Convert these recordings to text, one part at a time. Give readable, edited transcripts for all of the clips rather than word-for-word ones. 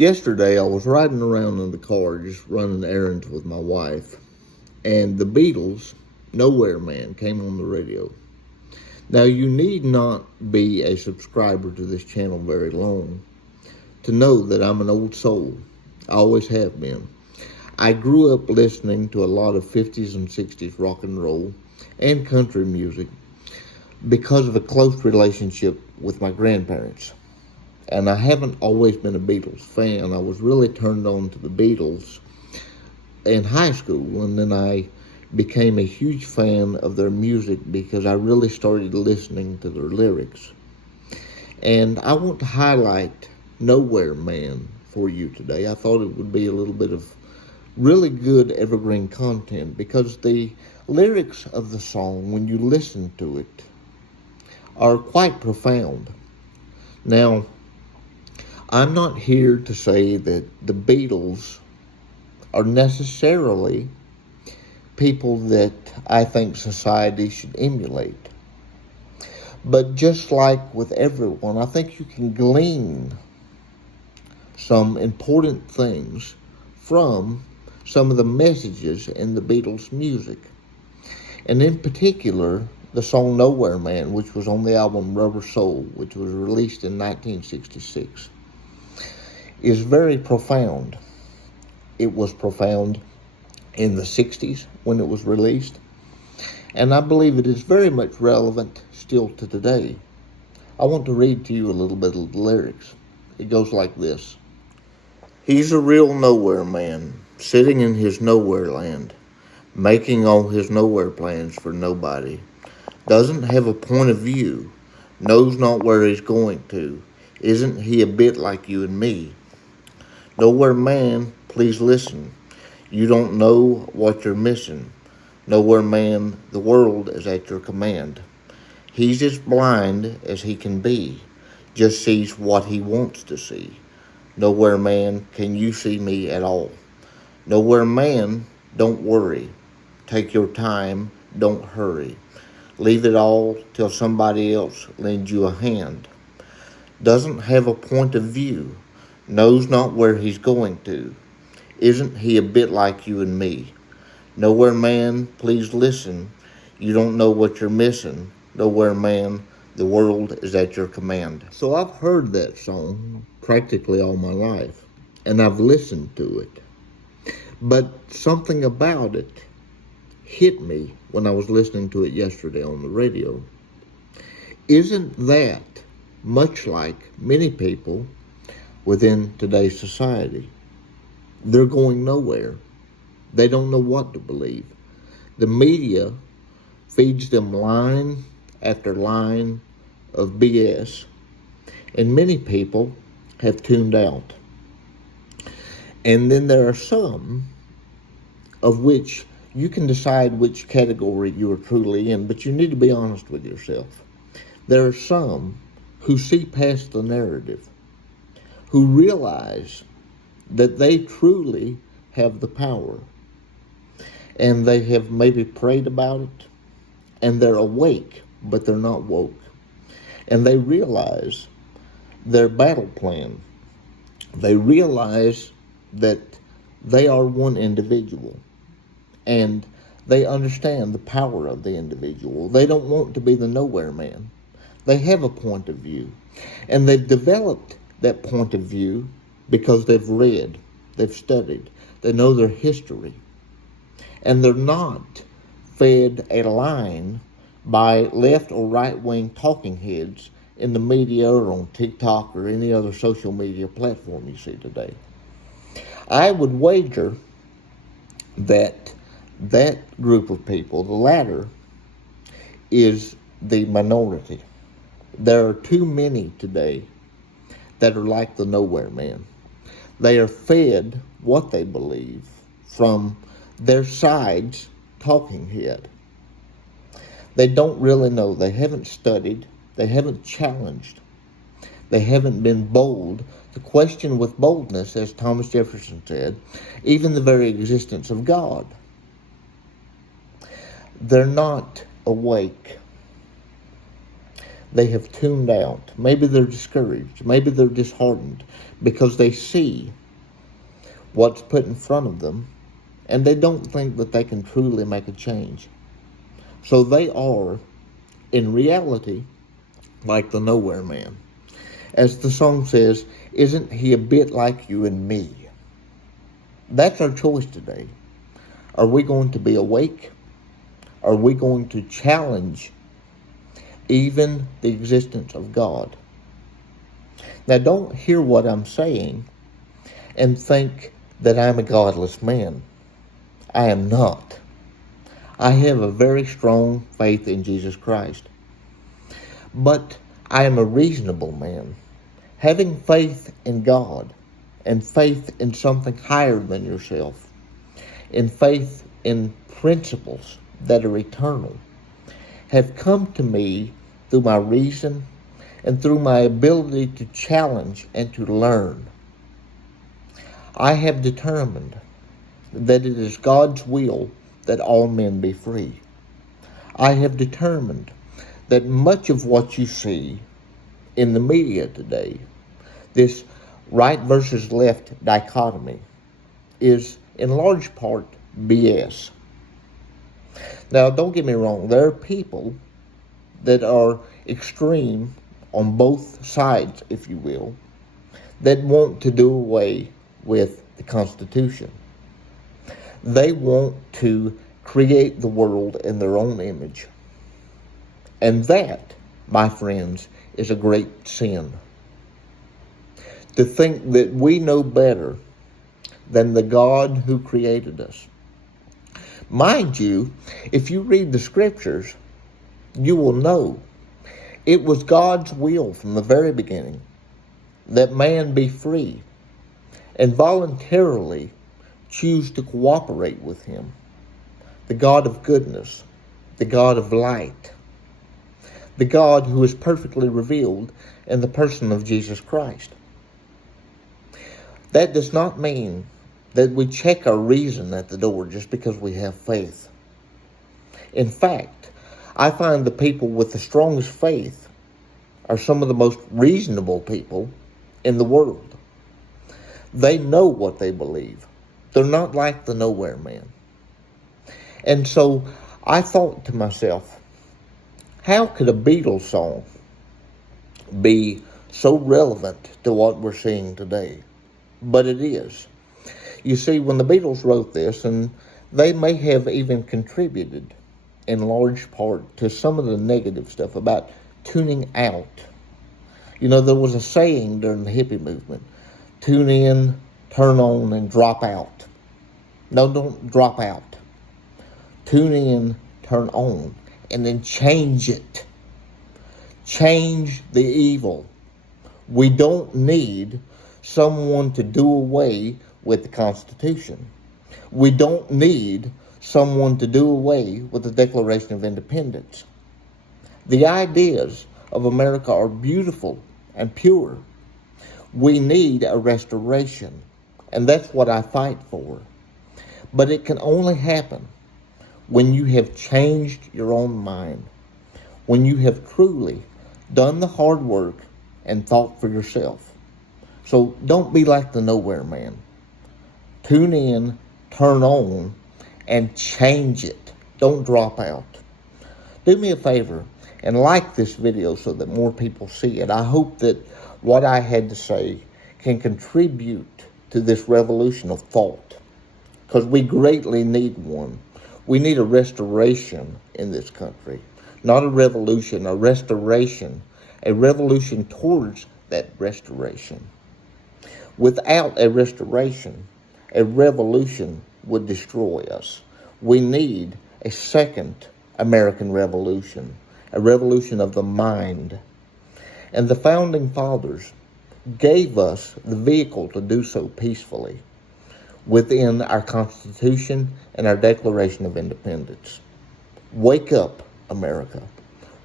Yesterday, I was riding around in the car just running errands with my wife, and the Beatles' Nowhere Man came on the radio. Now, you need not be a subscriber to this channel very long to know that I'm an old soul. I always have been. I grew up listening to a lot of 50s and 60s rock and roll and country music because of a close relationship with my grandparents. And I haven't always been a Beatles fan. I was really turned on to the Beatles in high school, and then I became a huge fan of their music because I really started listening to their lyrics. And I want to highlight Nowhere Man for you today. I thought it would be a little bit of really good evergreen content because the lyrics of the song, when you listen to it, are quite profound. Now, I'm not here to say that the Beatles are necessarily people that I think society should emulate. But just like with everyone, I think you can glean some important things from some of the messages in the Beatles' music. And in particular, the song Nowhere Man, which was on the album Rubber Soul, which was released in 1966. Is very profound. It was profound in the 60s when it was released, and I believe it is very much relevant still to today. I want to read to you a little bit of the lyrics. It goes like this. He's a real nowhere man, sitting in his nowhere land, making all his nowhere plans for nobody. Doesn't have a point of view, knows not where he's going to. Isn't he a bit like you and me? Nowhere man, please listen. You don't know what you're missing. Nowhere man, the world is at your command. He's as blind as he can be, just sees what he wants to see. Nowhere man, can you see me at all? Nowhere man, don't worry. Take your time, don't hurry. Leave it all till somebody else lends you a hand. Doesn't have a point of view. Knows not where he's going to. Isn't he a bit like you and me? Nowhere man, please listen. You don't know what you're missing. Nowhere man, the world is at your command. So I've heard that song practically all my life, and I've listened to it. But something about it hit me when I was listening to it yesterday on the radio. Isn't that much like many people within today's society? They're going nowhere. They don't know what to believe. The media feeds them line after line of BS, and many people have tuned out. And then there are some of which you can decide which category you are truly in, but you need to be honest with yourself. There are some who see past the narrative, who realize that they truly have the power, and they have maybe prayed about it, and they're awake, but they're not woke, and they realize their battle plan. They realize that they are one individual, and they understand the power of the individual. They don't want to be the nowhere man. They have a point of view, and they've developed that point of view because they've read, they've studied, they know their history, and they're not fed a line by left or right-wing talking heads in the media or on TikTok or any other social media platform you see today. I would wager that that group of people, the latter, is the minority. There are too many today that are like the nowhere man. They are fed what they believe from their side's talking head. They don't really know. They haven't studied. They haven't challenged. They haven't been bold to question with boldness, as Thomas Jefferson said, even the very existence of God. They're not awake. they have tuned out. Maybe they're discouraged. Maybe they're disheartened because they see what's put in front of them and they don't think that they can truly make a change. So they are, in reality, like the nowhere man. As the song says, isn't he a bit like you and me? That's our choice today. Are we going to be awake? Are we going to challenge even the existence of God? Now, don't hear what I'm saying and think that I'm a godless man. I am not. I have a very strong faith in Jesus Christ. But I am a reasonable man. Having faith in God and faith in something higher than yourself, and faith in principles that are eternal, have come to me through my reason and through my ability to challenge and to learn. I have determined that it is God's will that all men be free. I have determined that much of what you see in the media today, this right versus left dichotomy, is in large part BS. Now, don't get me wrong, there are people that are extreme on both sides, if you will, that want to do away with the Constitution. They want to create the world in their own image. And that, my friends, is a great sin. To think that we know better than the God who created us. Mind you, if you read the scriptures, you will know it was God's will from the very beginning that man be free and voluntarily choose to cooperate with him, the God of goodness, the God of light, the God who is perfectly revealed in the person of Jesus Christ. That does not mean that we check our reason at the door just because we have faith. In fact, I find the people with the strongest faith are some of the most reasonable people in the world. They know what they believe. They're not like the nowhere man. And so I thought to myself, how could a Beatles song be so relevant to what we're seeing today? But it is. You see, when the Beatles wrote this, and they may have even contributed in large part to some of the negative stuff about tuning out. You know, there was a saying during the hippie movement, tune in, turn on, and drop out. No, don't drop out. Tune in, turn on, and then change it. Change the evil. We don't need someone to do away with the Constitution. We don't need someone to do away with the Declaration of Independence. The ideas of America are beautiful and pure. We need a restoration, and that's what I fight for. But it can only happen when you have changed your own mind, when you have truly done the hard work and thought for yourself. So don't be like the nowhere man. Tune in, turn on, and change it. Don't drop out. Do me a favor and like this video so that more people see it. I hope that what I had to say can contribute to this revolution of thought, because we greatly need one. We need a restoration in this country. Not a revolution, a restoration. A revolution towards that restoration. Without a restoration, a revolution would destroy us. We need a second American Revolution, a revolution of the mind. And the Founding Fathers gave us the vehicle to do so peacefully within our Constitution and our Declaration of Independence. Wake up, America.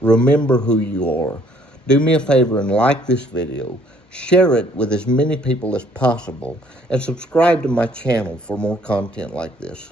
Remember who you are. Do me a favor and like this video. Share it with as many people as possible, and subscribe to my channel for more content like this.